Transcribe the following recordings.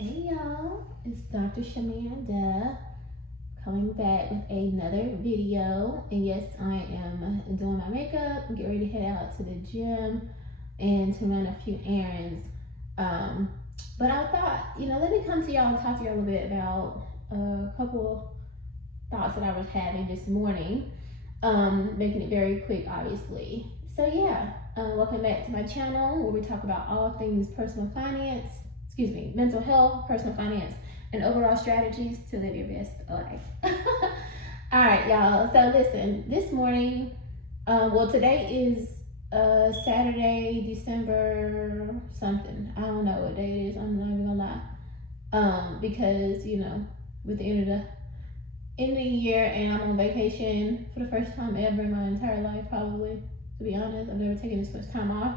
Hey y'all, it's Dr. Shamanda coming back with another video. And yes, I am doing my makeup, get ready to head out to the gym and to run a few errands. But I thought, let me come to y'all and talk to y'all a little bit about a couple thoughts that I was having this morning. Making it very quick, obviously. So yeah, welcome back to my channel where we talk about all things mental health, personal finance, and overall strategies to live your best life. All right, y'all. So listen, this morning, today is Saturday, December something. I don't know what day it is. I'm not even gonna lie. Because with the end of the year, and I'm on vacation for the first time ever in my entire life, probably. To be honest, I've never taken this much time off.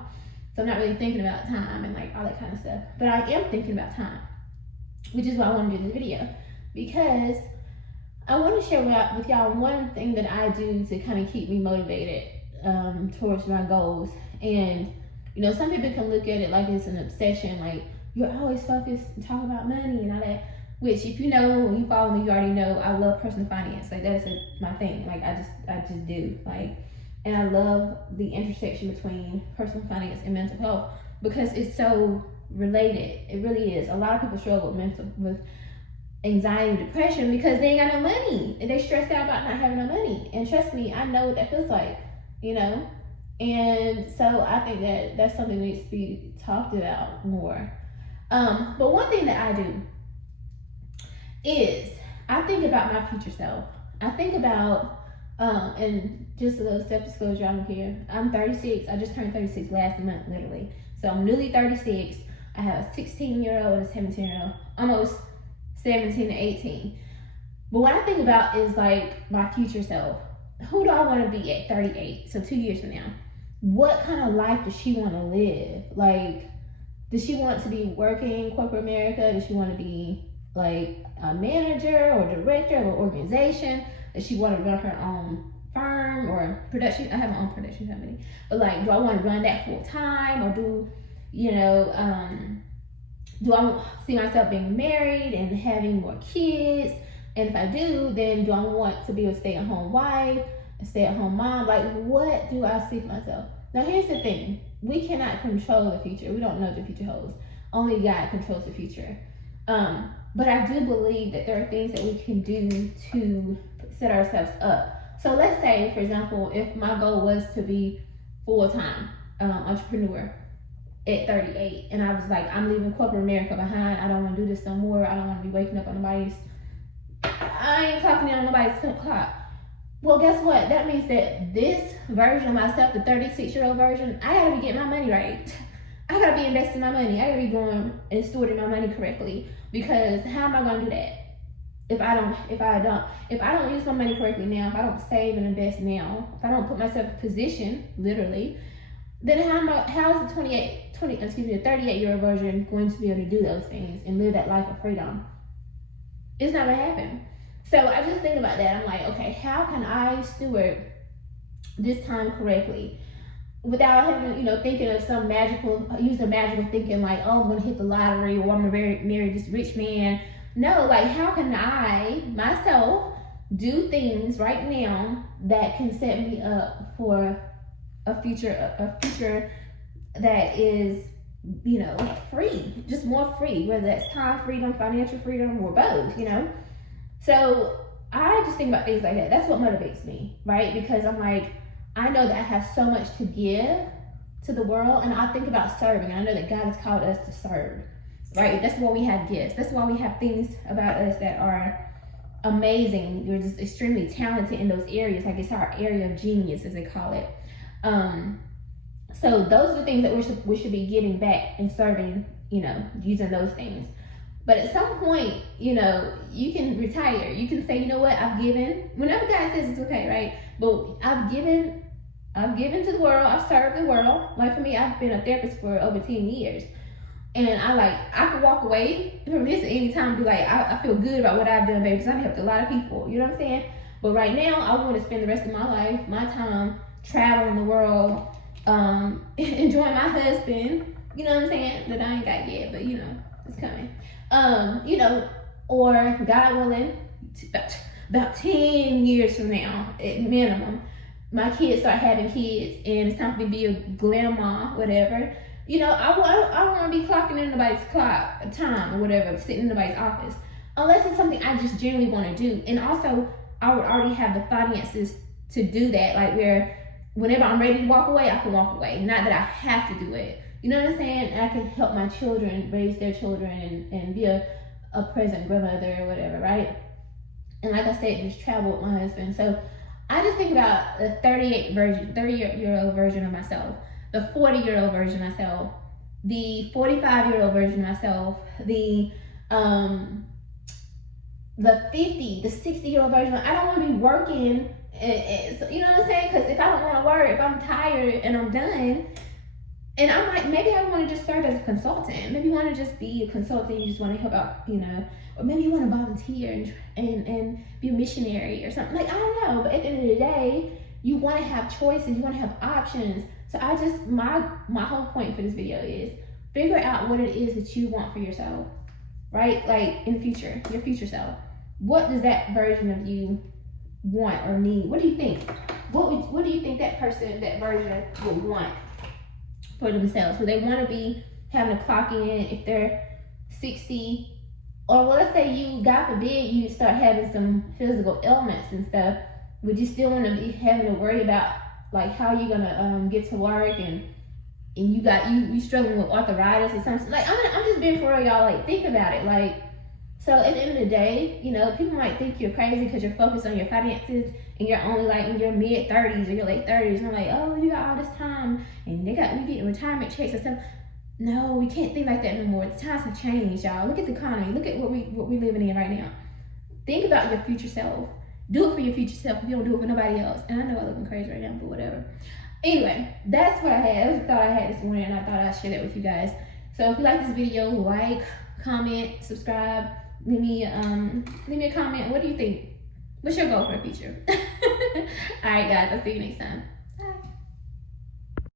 So I'm not really thinking about time and like all that kind of stuff. But I am thinking about time, which is why I want to do this video. Because I want to share with y'all one thing that I do to kind of keep me motivated towards my goals. And, some people can look at it like it's an obsession. Like, you're always focused and talk about money and all that. Which, if you know, when you follow me, you already know I love personal finance. Like, that's my thing. Like, I just do. Like, and I love the intersection between personal finance and mental health because it's so related. It really is. A lot of people struggle with anxiety and depression because they ain't got no money and they stressed out about not having no money. And trust me, I know what that feels like, And so I think that that's something that needs to be talked about more. But one thing that I do is I think about my future self. I think about and just a little self-disclosure out here. I'm 36. I just turned 36 last month, literally. So I'm newly 36. I have a 16-year-old and a 17-year-old, almost 17 to 18. But what I think about is like my future self. Who do I want to be at 38? So 2 years from now. What kind of life does she want to live? Like, does she want to be working in corporate America? Does she want to be like a manager or director of an organization? Does she want to run her own firm or production? I have my own production company. But like, do I want to run that full time, or do I see myself being married and having more kids? And if I do, then do I want to be a stay-at-home wife, a stay-at-home mom? Like, what do I see for myself? Now, here's the thing. We cannot control the future. We don't know what the future holds. Only God controls the future. But I do believe that there are things that we can do to set ourselves up. So let's say, for example, if my goal was to be full-time entrepreneur at 38, and I was like, I'm leaving corporate America behind. I don't want to do this no more. I don't want to be waking up on nobody's, I ain't clocking in on nobody's 10 o'clock. Well, guess what? That means that this version of myself, the 36-year-old version, I gotta be getting my money right. I gotta be investing my money. I gotta be going and stewarding my money correctly. Because how am I gonna do that? If I don't use my money correctly now, if I don't save and invest now, if I don't put myself in position, literally, then how is the 38-year-old version going to be able to do those things and live that life of freedom? It's not gonna happen. So I just think about that. I'm like, okay, how can I steward this time correctly without having, thinking of using magical thinking like, oh, I'm gonna hit the lottery, or I'm gonna marry this rich man. No, like, how can I myself do things right now that can set me up for a future that is, free, just more free, whether that's time freedom, financial freedom, or both, So I just think about things like that. That's what motivates me, right? Because I'm like, I know that I have so much to give to the world, and I think about serving. I know that God has called us to serve, right? That's why we have gifts. That's why we have things about us that are amazing. We're just extremely talented in those areas. Like, it's our area of genius, as they call it. So those are the things that we should be giving back and serving, using those things. But at some point, you can retire. You can say, you know what, I've given. Whenever God says it's okay, right? But I've given to the world. I've served the world. Like, for me, I've been a therapist for over 10 years. And I could walk away from this at any time and be like, I feel good about what I've done, baby, because I've helped a lot of people. You know what I'm saying? But right now, I want to spend the rest of my life, my time, traveling the world, enjoying my husband. You know what I'm saying? That I ain't got yet, but it's coming. You know, or God willing, about 10 years from now, at minimum, my kids start having kids and it's time for me to be a grandma, whatever. You know, I don't want to be clocking in nobody's clock time or whatever, sitting in nobody's office, unless it's something I just genuinely want to do. And also, I would already have the finances to do that, like where whenever I'm ready to walk away, I can walk away. Not that I have to do it. You know what I'm saying? And I can help my children raise their children and be a present grandmother or whatever, right? And like I said, just travel with my husband. So I just think about the 30-year-old version of myself, the 40-year-old version of myself, the 45-year-old version of myself, the 50, the 60-year-old version. I don't want to be working. You know what I'm saying? Because if I don't want to work, if I'm tired and I'm done, and I'm like, maybe I want to just serve as a consultant. Maybe you want to just be a consultant. You just want to help out, you know. Or maybe you want to volunteer and be a missionary or something. Like, I don't know. But at the end of the day, you want to have choices. You want to have options. So I just, my whole point for this video is figure out what it is that you want for yourself, right? Like in the future, your future self. What does that version of you want or need? What do you think? What do you think that person, that version would want for themselves? So they want to be having to clock in if they're 60, or well, let's say you, God forbid, you start having some physical ailments and stuff. Would you still want to be having to worry about like how you're gonna get to work and you struggling with arthritis or something? Like I'm just being for real, y'all. Like think about it. Like, so at the end of the day, you know, people might think you're crazy because you're focused on your finances and you're only like in your mid 30s or your late 30s. And I'm like, oh, you got all this time and we getting retirement checks and stuff. No, we can't think like that no more. The times have changed, y'all. Look at the economy. Look at what we're living in right now. Think about your future self. Do it for your future self if you don't do it for nobody else. And I know I'm looking crazy right now, but whatever. Anyway, that's what I had. That was a thought I had this morning, and I thought I'd share that with you guys. So if you like this video, like, comment, subscribe. Leave me a comment. What do you think? What's your goal for the future? All right, guys. I'll see you next time.